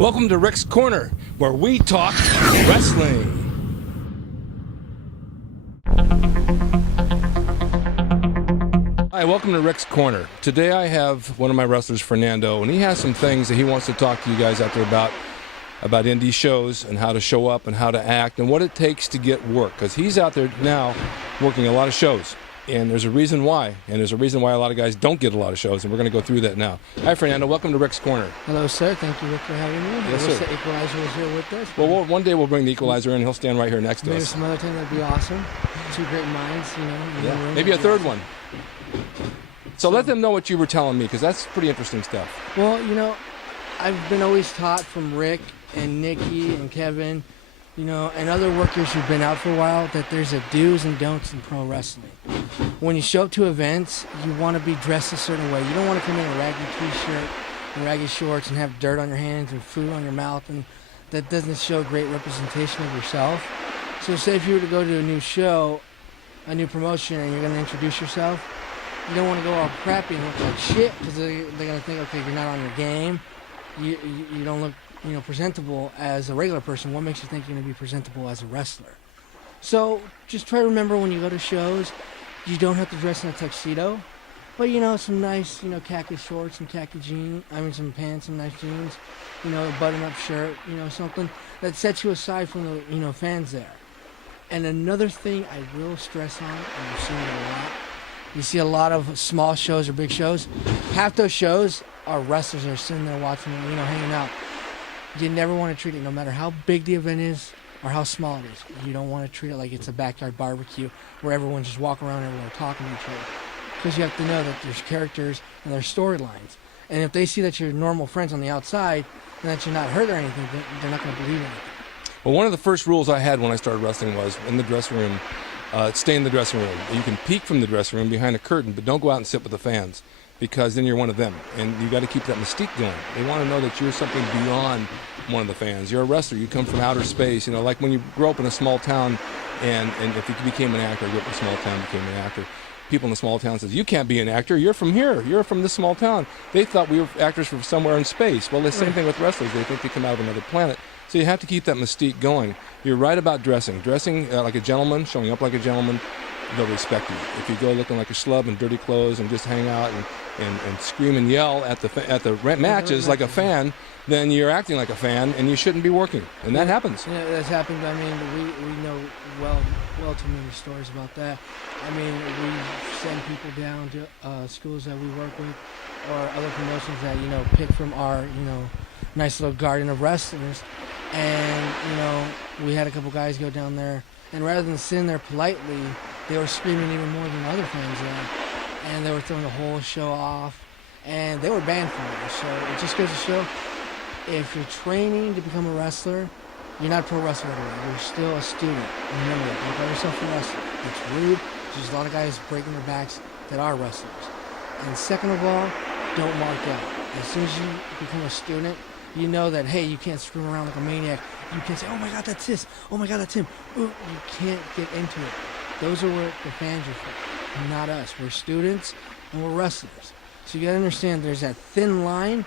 Welcome to Rick's Corner, where we talk wrestling. Hi, welcome to Rick's Corner. Today I have one of my wrestlers, Fernando, and he has some things that he wants to talk to you guys out there about indie shows and how to show up and how to act and what it takes to get work. Because he's out there now working a lot of shows, and there's a reason why. And there's a reason why a lot of guys don't get a lot of shows, and we're going to go through that now. Hi, Fernando. Welcome to Rick's Corner. Hello, sir. Thank you, Rick, for having me. Yes, I wish sir. the Equalizer was here with us. Well, one day we'll bring the Equalizer in. He'll stand right here next to Maybe us. some other time that'd be awesome. Two great minds, Yeah. Maybe a third one. So let them know what you were telling me, because that's pretty interesting stuff. Well, I've been always taught from Rick and Nikki and Kevin, and other workers who've been out for a while, that there's a do's and don'ts in pro wrestling. When you show up to events, you want to be dressed a certain way. You don't want to come in a ragged t-shirt and ragged shorts and have dirt on your hands and food on your mouth, and that doesn't show great representation of yourself. So say if you were to go to a new show, a new promotion, and you're going to introduce yourself, you don't want to go all crappy and look like shit, because they're going to think, okay, you're not on your game. You don't look presentable as a regular person. What makes you think you're going to be presentable as a wrestler? So just try to remember, when you go to shows, you don't have to dress in a tuxedo, but some nice khaki shorts and khaki jeans. Some pants, some nice jeans, a button-up shirt, something that sets you aside from the fans there. And another thing I will stress on, and you're seeing it a lot, you see a lot of small shows or big shows. Half those shows are wrestlers that are sitting there watching, hanging out. You never want to treat it, no matter how big the event is or how small it is. You don't want to treat it like it's a backyard barbecue where everyone's just walking around, everyone talking to each other. Because you have to know that there's characters and there's storylines. And if they see that you're normal friends on the outside and that you're not hurt or anything, they're not going to believe anything. Well, one of the first rules I had when I started wrestling was, in the dressing room, stay in the dressing room. You can peek from the dressing room behind a curtain, but don't go out and sit with the fans, because then you're one of them. And you got to keep that mystique going. They want to know that you're something beyond one of the fans. You're a wrestler. You come from outer space. Like when you grow up in a small town, and if you became an actor, grew up in a small town, became an actor, people in the small town says, you can't be an actor. You're from here. You're from this small town. They thought we were actors from somewhere in space. Well, the same thing with wrestlers. They think they come out of another planet. So you have to keep that mystique going. You're right about dressing. Dressing like a gentleman, showing up like a gentleman, they'll respect you. If you go looking like a schlub in dirty clothes and just hang out and scream and yell at the matches like a fan, then you're acting like a fan, and you shouldn't be working. And that happens. Yeah, that's happened. We know well too many stories about that. We send people down to schools that we work with, or other promotions that pick from our nice little garden of wrestlers. And we had a couple guys go down there, and rather than sitting there politely, they were screaming even more than other fans there, and they were throwing the whole show off, and they were banned from it. So it just goes to show, if you're training to become a wrestler, you're not a pro wrestler anymore. You're still a student. Remember that. Don't call yourself a wrestler. It's rude. There's a lot of guys breaking their backs that are wrestlers. And second of all, don't mark out. As soon as you become a student, you know that, hey, you can't scream around like a maniac. You can't say, oh my God, that's this. Oh my God, that's him. Ooh, you can't get into it. Those are where the fans are from, not us. We're students and we're wrestlers. So you gotta understand, there's that thin line,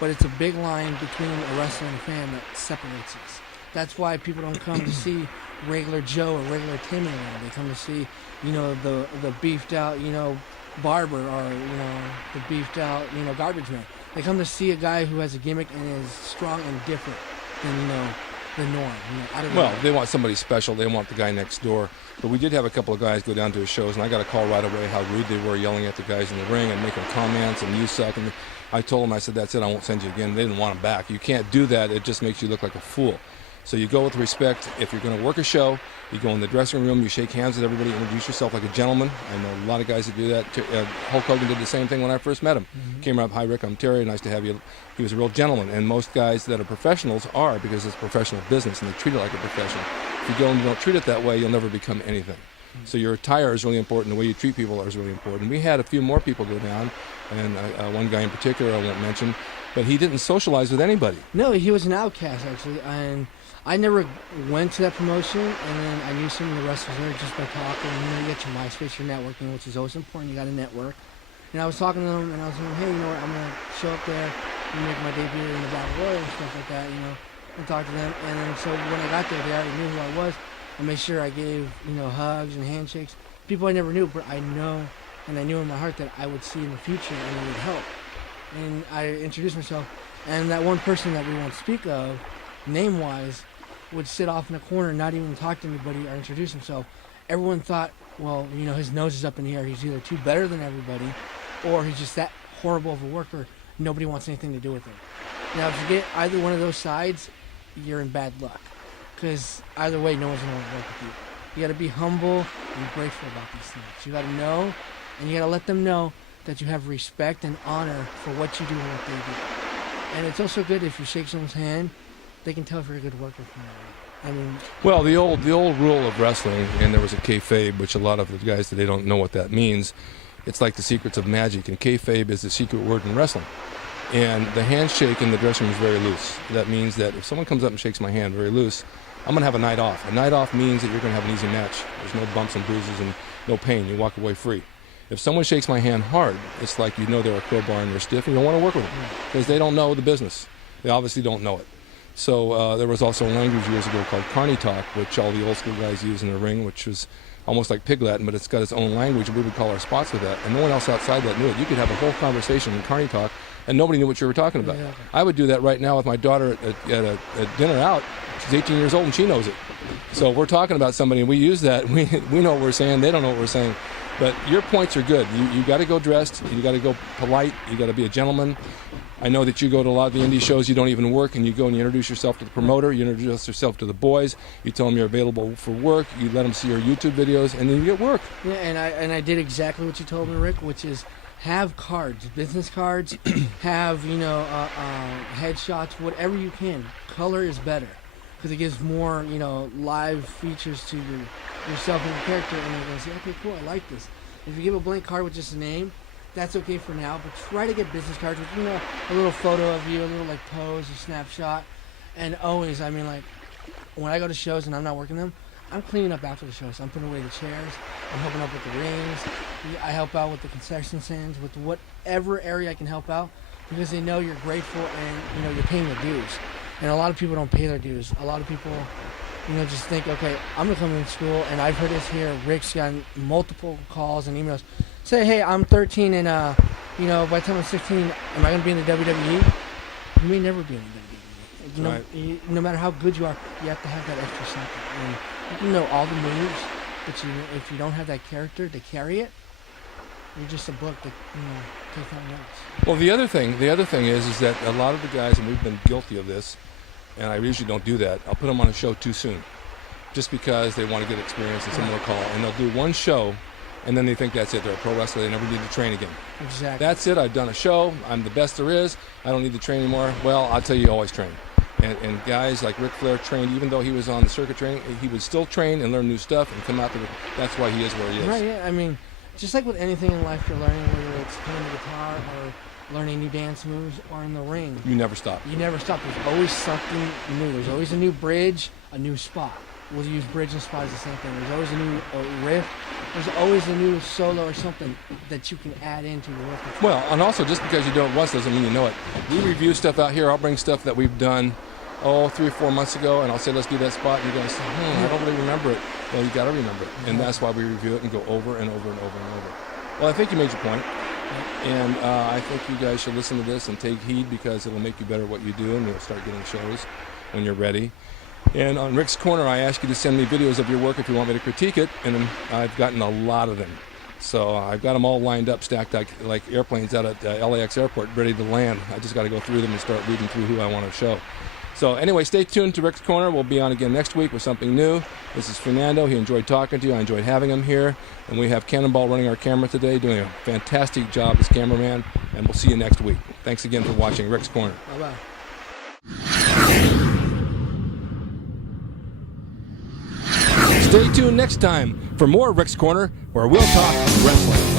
but it's a big line between a wrestler and a fan that separates us. That's why people don't come to see regular Joe or regular Tim anymore. They come to see, the beefed out, barber, or the beefed out, garbage man. They come to see a guy who has a gimmick and is strong and different than the norm. Well, they want somebody special. They want the guy next door. But we did have a couple of guys go down to his shows, and I got a call right away how rude they were, yelling at the guys in the ring and making comments, and you suck. And I told them, I said, that's it, I won't send you again. They didn't want them back. You can't do that. It just makes you look like a fool. So you go with respect. If you're going to work a show, you go in the dressing room, you shake hands with everybody, introduce yourself like a gentleman. I know a lot of guys that do that. Hulk Hogan did the same thing when I first met him. Came up, hi Rick, I'm Terry, nice to have you. He was a real gentleman, and most guys that are professionals are, because it's professional business, and they treat it like a professional. If you go and you don't treat it that way, you'll never become anything. So your attire is really important. The way you treat people is really important. We had a few more people go down, and one guy in particular I won't mention, but he didn't socialize with anybody. No, he was an outcast, actually, and I never went to that promotion, and then I knew some of the wrestlers there just by talking. You get your MySpace, your networking, which is always important. You got to network. And I was talking to them, and I was like, hey, I'm going to show up there. make my debut in the Battle Royal and stuff like that, and talk to them. And then so when I got there, they already knew who I was. I made sure I gave, hugs and handshakes. People I never knew, but I know, and I knew in my heart that I would see in the future and I would help. And I introduced myself, and that one person that we won't speak of, name-wise, would sit off in a corner, not even talk to anybody or introduce himself. Everyone thought, well, his nose is up in the air. He's either too better than everybody, or he's just that horrible of a worker. Nobody wants anything to do with him. Now, if you get either one of those sides, you're in bad luck, because either way, no one's going to want to work with you. You got to be humble and grateful about these things. You got to know, and you got to let them know that you have respect and honor for what you do and what they do. And it's also good if you shake someone's hand, they can tell if you're a good worker from that. I mean, well, the old rule of wrestling, and there was a kayfabe, which a lot of the guys today don't know what that means. It's like the secrets of magic, and kayfabe is the secret word in wrestling. And the handshake in the dressing room is very loose. That means that if someone comes up and shakes my hand very loose, I'm going to have a night off. A night off means that you're going to have an easy match. There's no bumps and bruises and no pain. You walk away free. If someone shakes my hand hard, it's like they're a crowbar and they're stiff, and you don't want to work with them because they don't know the business. They obviously don't know it. So there was also a language years ago called carny talk, which all the old school guys use in the ring, which was almost like pig Latin, but it's got its own language, and we would call our spots with that. And no one else outside that knew it. You could have a whole conversation in carny talk, and nobody knew what you were talking about. Yeah. I would do that right now with my daughter at a dinner out. She's 18 years old, and she knows it. So we're talking about somebody, and we use that. We know what we're saying. They don't know what we're saying. But your points are good. You got to go dressed. You got to go polite. You got to be a gentleman. I know that you go to a lot of the indie shows, you don't even work, and you go and you introduce yourself to the promoter, you introduce yourself to the boys, you tell them you're available for work, you let them see your YouTube videos, and then you get work. Yeah, and I did exactly what you told me, Rick, which is have cards, business cards, have, headshots, whatever you can. Color is better because it gives more, live features to yourself and your character, and they're going to say, okay, cool, I like this. If you give a blank card with just a name, that's okay for now, but try to get business cards with, a little photo of you, a little, pose, a snapshot. And always, when I go to shows and I'm not working them, I'm cleaning up after the shows. I'm putting away the chairs. I'm helping out with the rings. I help out with the concession stands, with whatever area I can help out, because they know you're grateful and, you're paying your dues. And a lot of people don't pay their dues. A lot of people, just think, okay, I'm going to come in school, and I've heard this here. Rick's gotten multiple calls and emails. Say, hey, I'm 13 and, by the time I'm 16, am I going to be in the WWE? You may never be in the WWE. Right. No matter how good you are, you have to have that extra second. And you can know all the moves, but if you don't have that character to carry it, you're just a book that, take on notes. Well, the other thing is that a lot of the guys, and we've been guilty of this, and I usually don't do that, I'll put them on a show too soon, just because they want to get experience and someone will call, and they'll do one show, and then they think that's it. They're a pro wrestler. They never need to train again. Exactly. That's it. I've done a show. I'm the best there is. I don't need to train anymore. Well, I'll tell you, always train. And guys like Ric Flair trained, even though he was on the circuit training, he would still train and learn new stuff and come out there. That's why he is where he is. Right, yeah. Just like with anything in life you're learning, whether it's playing the guitar or learning new dance moves or in the ring. You never stop. You never stop. There's always something new. There's always a new bridge, a new spot. We'll use bridge and spot as the same thing. There's always a new riff. There's always a new solo or something that you can add into your work. Well, and also just because you do it once doesn't mean you know it. We review stuff out here. I'll bring stuff that we've done 3 or 4 months ago, and I'll say, let's do that spot. And you're going to say, I don't really remember it. Well, you got to remember it. And that's why we review it and go over and over and over and over. Well, I think you made your point. And I think you guys should listen to this and take heed, because it'll make you better at what you do, and you'll start getting shows when you're ready. And on Rick's Corner, I ask you to send me videos of your work if you want me to critique it, and I've gotten a lot of them. So I've got them all lined up, stacked like airplanes out at LAX airport, ready to land. I just got to go through them and start reading through who I want to show. So anyway, stay tuned to Rick's Corner. We'll be on again next week with something new. This is Fernando. He enjoyed talking to you. I enjoyed having him here. And we have Cannonball running our camera today, doing a fantastic job as cameraman. And we'll see you next week. Thanks again for watching Rick's Corner. Bye-bye. Stay tuned next time for more Rick's Corner, where we'll talk wrestling.